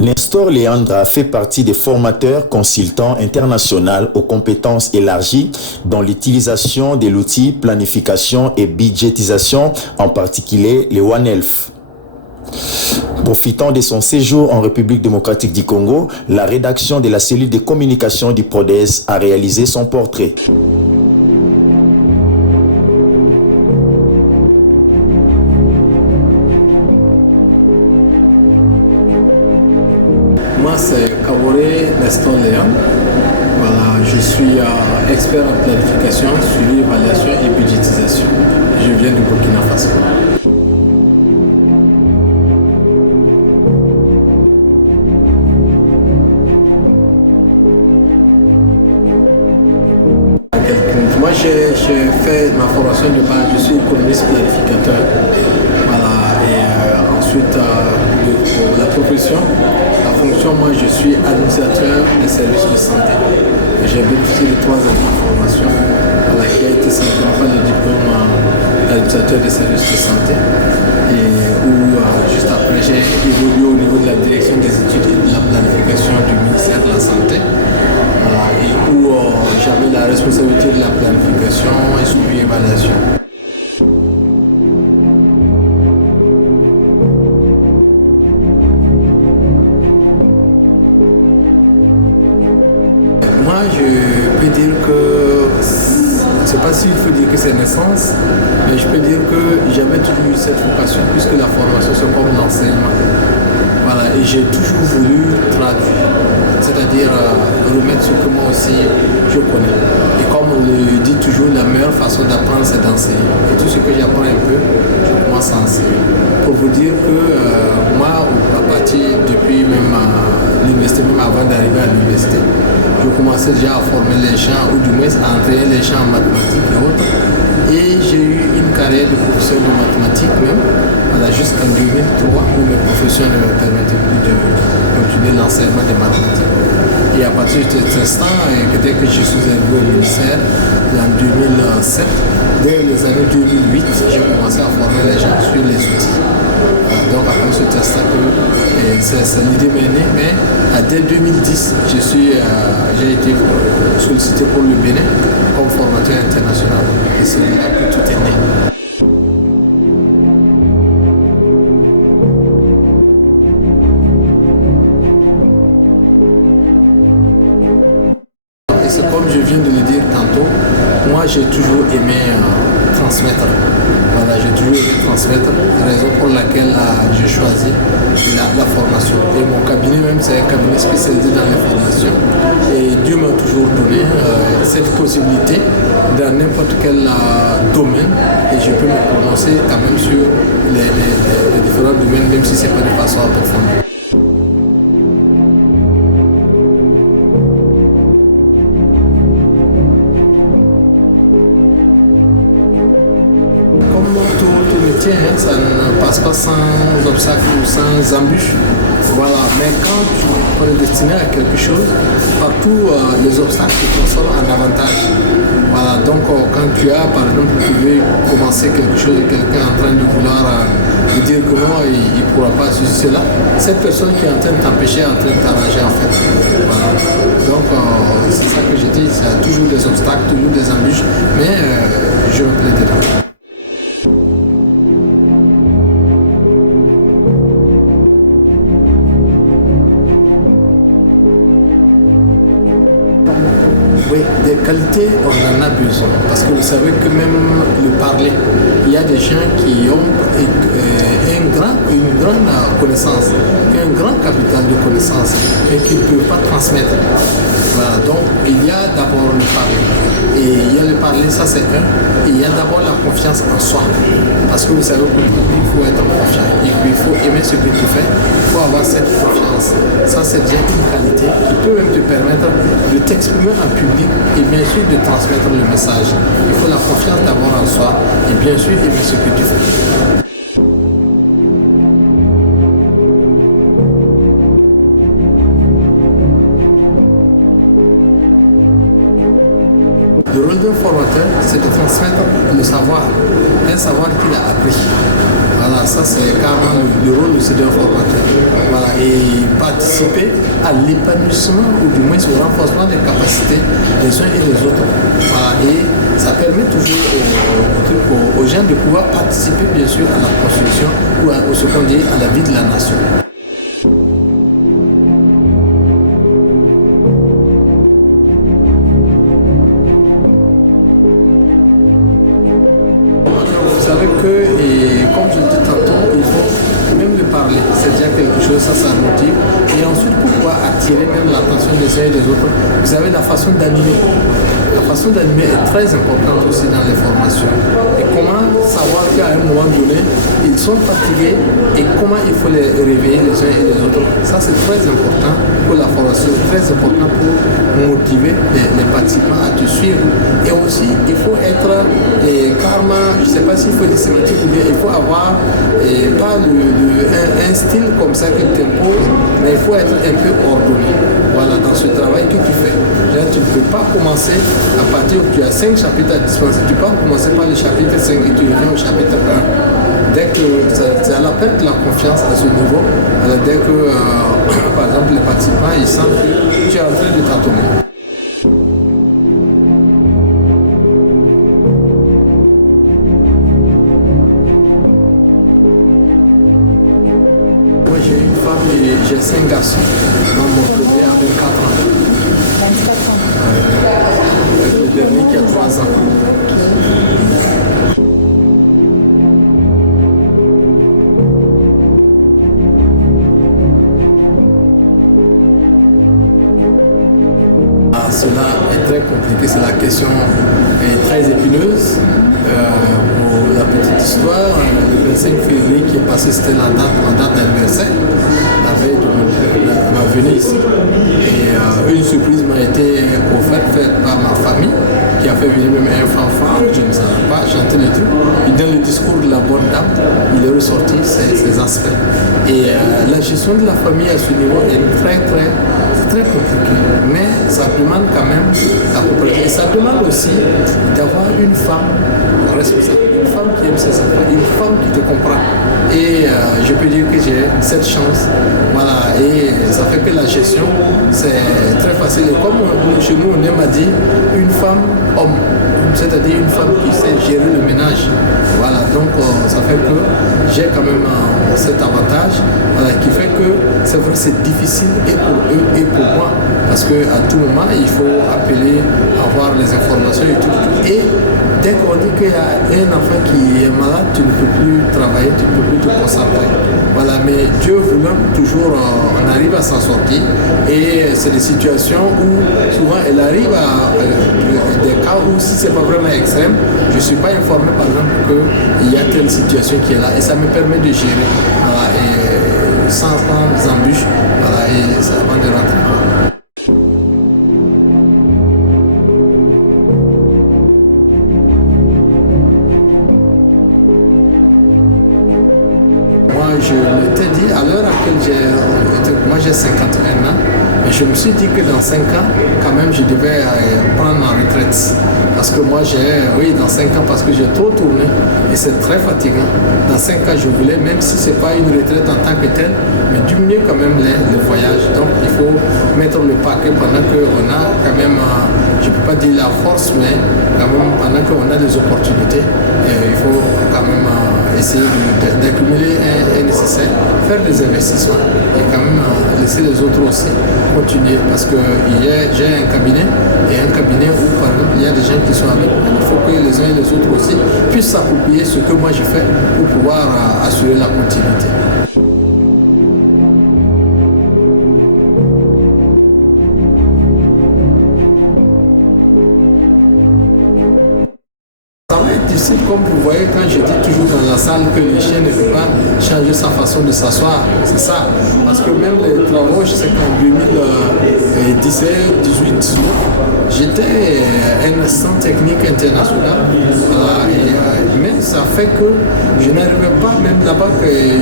Nestor Leandra fait partie des formateurs consultants internationaux aux compétences élargies dans l'utilisation de l'outil planification et budgétisation, en particulier les One Health. Profitant de son séjour en République démocratique du Congo, la rédaction de la cellule de communication du PRODES a réalisé son portrait. Moi, c'est Kaboré Nestor Léon. Voilà, je suis expert en planification, suivi, évaluation et budgétisation. Je viens du Burkina Faso. Moi, j'ai fait ma formation de base, je suis économiste planificateur. Voilà, et ensuite, pour la profession, la fonction, moi, je suis administrateur des services de santé. J'ai bénéficié de 3 années de formation, qui a été sanctionnée par le diplôme d'administrateur des services de santé. Et où, juste après, j'ai évolué au niveau de la direction des études et de la planification du ministère de la Santé. Et où j'avais la responsabilité de la planification et suivi évaluation. Moi, je peux dire que, je ne sais pas s'il faut dire que c'est naissance, mais je peux dire que j'avais toujours eu cette vocation puisque la formation c'est comme l'enseignement. Voilà, et j'ai toujours voulu traduire, c'est-à-dire remettre ce que moi aussi je connais. Et comme on le dit toujours, la meilleure façon d'apprendre c'est d'enseigner. Et tout ce que j'apprends un peu, je commence à enseigner. Pour vous dire que moi, à partir depuis même l'université, même avant d'arriver à l'université, je commençais déjà à former les gens, ou du moins à entraîner les gens en mathématiques et autres. Et j'ai eu une carrière de professeur de mathématiques même, jusqu'en 2003, où mes professeurs ne me permettaient plus de continuer l'enseignement des mathématiques. Et à partir de cet instant, dès que je suis arrivé au ministère, en 2007, dès les années 2008, j'ai commencé à former les gens sur les outils. Donc après cet instant, l'idée m'est née, mais dès 2010, j'ai été sollicité pour le Bénin comme formateur international. Et c'est là que tout est né. Et c'est comme je viens de le dire tantôt, moi j'ai toujours aimé transmettre. Voilà, j'ai toujours aimé transmettre, raison pour laquelle j'ai choisi la formation. Et mon cabinet même, c'est un cabinet spécialisé dans les formations. Et Dieu m'a toujours donné cette possibilité dans n'importe quel domaine. Et je peux me prononcer quand même sur les différents domaines, même si ce n'est pas de façon approfondie. Ça ne passe pas sans obstacles ou sans embûches. Voilà. Mais quand tu es destiné à quelque chose, partout les obstacles se transforment en avantage. Voilà. Donc quand tu as, par exemple, tu veux commencer quelque chose et quelqu'un est en train de vouloir te dire que non, il ne pourra pas sur cela, cette personne qui est en train de t'empêcher est en train de t'arranger en fait. Voilà. Donc c'est ça que j'ai dit, il y a toujours des obstacles, toujours des embûches, mais je me plais dedans. Oui, des qualités, on en a besoin. Parce que vous savez que même le parler, il y a des gens qui ont une grande connaissance, un grand capital de connaissances, et qui ne peuvent pas transmettre. Voilà, donc il y a d'abord le parler. Et il y a le parler, ça c'est un. Et il y a d'abord la confiance en soi. Parce que vous savez qu'il faut être confiant. Et qu'il faut aimer ce que tu fais. Il faut avoir cette confiance. Ça c'est déjà une qualité qui peut même te permettre de t'exprimer en public et bien sûr de transmettre le message. Il faut la confiance d'abord en soi et bien sûr aimer ce que tu fais. Le rôle d'un formateur, c'est de transmettre le savoir, un savoir qu'il a appris. Voilà, ça c'est carrément le rôle aussi d'un formateur. Voilà, et participer à l'épanouissement ou du moins au renforcement des capacités des uns et des autres. Voilà, et ça permet toujours aux gens de pouvoir participer bien sûr à la construction ou à ce qu'on dit à la vie de la nation. Vous savez que, et comme je dis tantôt, il faut même le parler, c'est déjà quelque chose, ça motive. Et ensuite, pour pouvoir attirer même l'attention des uns et des autres, vous avez la façon d'animer. La façon d'animer est très importante aussi dans les formations. Et comment savoir qu'à un moment donné, ils sont fatigués et comment il faut les réveiller les uns et les autres. Ça, c'est très important pour la formation, très important pour motiver les participants à te suivre. Et aussi, il faut être carrément, je ne sais pas s'il faut dire sémantique ou bien, il faut avoir pas un style comme ça que tu imposes, mais il faut être un peu ordonné. Voilà, dans ce travail que tu fais. Là, tu ne peux pas commencer à partir où tu as 5 chapitres à dispenser. Tu peux commencer par le chapitre 5 et tu reviens au chapitre 1. Dès que c'est à la perte de la confiance à ce niveau, alors dès que, par exemple, les participants, ils sentent que tu es en train de tâtonner. Moi, j'ai une femme et j'ai 5 garçons. Donc, mon premier a 24 ans. 24 ans. Le dernier qui a 3 ans. Cela est très compliqué, c'est la question est très épineuse. Pour la petite histoire, le 25 février qui est passé, c'était la date d'anniversaire, la veille de ma venue ici. Et une surprise m'a été faite par ma famille, qui a fait venir même un fanfare, je ne savais pas chanter le truc. Et dans le discours de la bonne dame, il est ressorti ces aspects. Et la gestion de la famille à ce niveau est très compliqué, mais ça demande quand même la coopération. Et ça demande aussi d'avoir une femme responsable, une femme qui aime ses enfants, une femme qui te comprend. Et je peux dire que j'ai cette chance. Voilà, et ça fait que la gestion, c'est très facile. Et comme chez nous, on aime à dire une femme homme, c'est-à-dire une femme qui sait gérer le ménage. Voilà, donc ça fait que j'ai quand même cet avantage, voilà, qui fait que c'est vrai, c'est difficile et pour eux et pour moi, parce qu'à tout moment il faut appeler, avoir les informations et tout. Et dès qu'on dit qu'il y a un enfant qui est malade, tu ne peux plus travailler, tu ne peux plus te concentrer. Voilà, mais Dieu voulant, toujours on arrive à s'en sortir. Et c'est des situations où souvent elle arrive à des cas où si c'est pas vraiment extrême, je ne suis pas informé par exemple qu'il y a telle situation qui est là et ça me permet de gérer. Voilà, et sans embûches, voilà, et ça avant de rentrer. Je m'étais dit, à l'heure à laquelle j'ai 51 ans, et je me suis dit que dans 5 ans, quand même, je devais prendre ma retraite. Parce que moi, dans 5 ans, parce que j'ai trop tourné et c'est très fatigant. Dans 5 ans, je voulais, même si ce n'est pas une retraite en tant que telle, mais diminuer quand même les voyages. Donc, il faut mettre le paquet pendant qu'on a quand même, je ne peux pas dire la force, mais quand même, pendant qu'on a des opportunités, il faut quand même essayer d'accumuler un nécessaire, faire des investissements et quand même laisser les autres aussi continuer. Parce que j'ai un cabinet et un cabinet où par exemple il y a des gens qui sont avec moi. Il faut que les uns et les autres aussi puissent s'approprier ce que moi je fais pour pouvoir assurer la continuité. Comme vous voyez, quand je dis toujours dans la salle que le chien ne peut pas changer sa façon de s'asseoir, c'est ça. Parce que même les travaux, je sais qu'en 2017, 18, 19, j'étais un assistant technique international. Voilà, mais ça fait que je n'arrivais pas, même là-bas,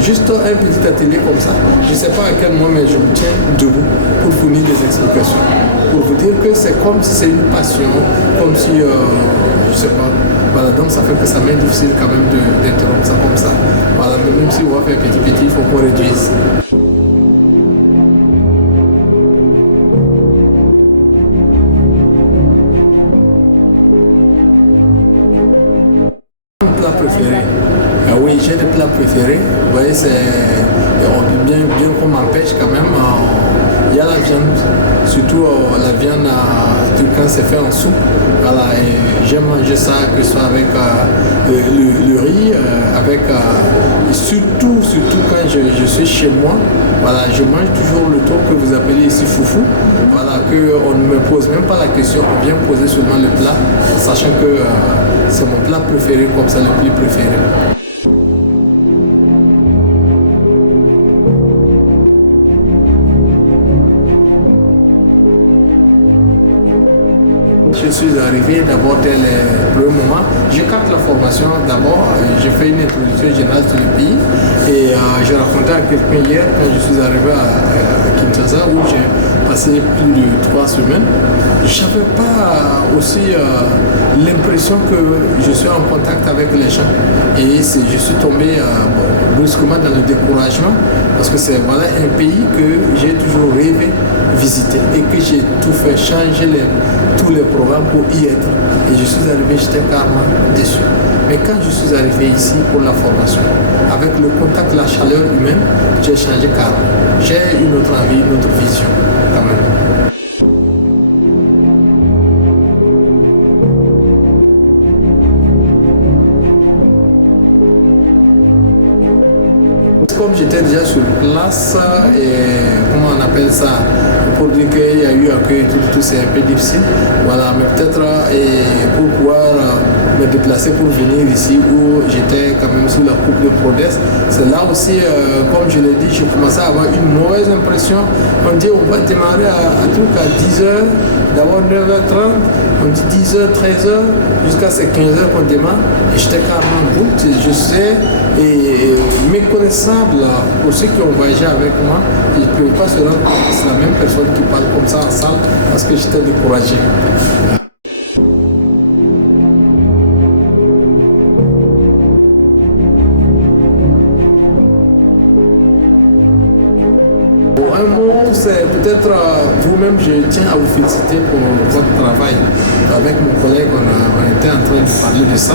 juste un petit atelier comme ça. Je ne sais pas à quel moment, mais je me tiens debout pour fournir des explications. Pour vous dire que c'est comme si c'est une passion, comme si, je ne sais pas, Voilà, donc ça fait que ça m'est difficile quand même d'interrompre ça comme ça. Voilà, mais même si on va faire petit, il faut qu'on réduise. Plat préféré. Oui, j'ai des plats préférés. Vous voyez, c'est bien qu'on m'empêche quand même. Il y a la viande, surtout la viande quand c'est fait en soupe. Voilà, et j'aime manger ça, que ce soit avec le riz, avec surtout quand je suis chez moi. Voilà, je mange toujours le truc que vous appelez ici foufou. Voilà, qu'on ne me pose même pas la question, on vient poser seulement le plat, sachant que c'est mon plat préféré, comme ça, le plus préféré. Je suis arrivé d'abord dès les premiers moments. J'ai capté la formation d'abord, j'ai fait une introduction générale sur le pays et j'ai raconté à quelqu'un hier quand je suis arrivé à Kinshasa où j'ai passé plus de 3 semaines. Je n'avais pas aussi l'impression que je suis en contact avec les gens et je suis tombé brusquement dans le découragement parce que c'est voilà, un pays que j'ai toujours rêvé visiter et que j'ai tout fait changer tous les programmes pour y être. Et je suis arrivé, j'étais carrément déçu. Mais quand je suis arrivé ici pour la formation, avec le contact, la chaleur humaine, j'ai changé carrément. J'ai une autre envie, une autre vision quand même. Comme j'étais déjà sur place, et comment on appelle ça, pour dire qu'il y a eu accueil, tout c'est un peu difficile. Voilà, mais peut-être pour pouvoir me déplacer pour venir ici où j'étais quand même sous la coupe de Prodès, c'est là aussi, comme je l'ai dit, je commençais à avoir une mauvaise impression. On dit on va démarrer à 10h, d'abord 9h30, on dit 10h, 13h, jusqu'à ces 15h qu'on démarre. Et j'étais carrément bout, je sais, et méconnaissable pour ceux qui ont voyagé avec moi, ils ne pouvaient pas se rendre compte que c'est la même personne qui parle comme ça en salle parce que j'étais découragé. Un mot, c'est peut-être vous-même, je tiens à vous féliciter pour votre travail. Avec mon collègue, on était en train de parler de ça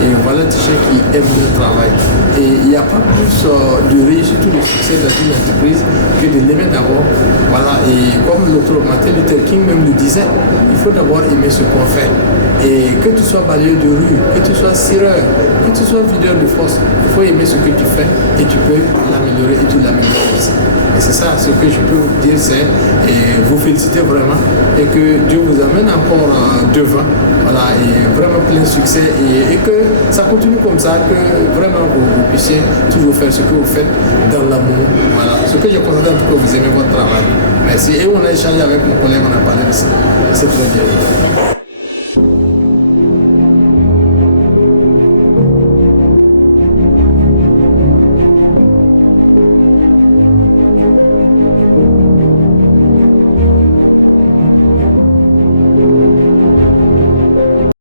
et voilà des gens qui aiment le travail. Et il n'y a pas plus de réussite ou de succès dans une entreprise que de l'aimer d'abord. Voilà, et comme l'autre Martin Luther King même le disait, il faut d'abord aimer ce qu'on fait. Et que tu sois balayeur de rue, que tu sois cireur, que tu sois videur de force, il faut aimer ce que tu fais et tu peux l'améliorer et tu l'améliores aussi. Et c'est ça, ce que je peux vous dire, c'est vous féliciter vraiment et que Dieu vous amène encore devant, voilà, et vraiment plein de succès et que ça continue comme ça, que vraiment vous puissiez toujours faire ce que vous faites dans l'amour. Voilà, ce que j'ai constaté en tout cas, vous aimez votre travail. Merci. Et on a échangé avec mon collègue, on a parlé de ça. C'est très bien.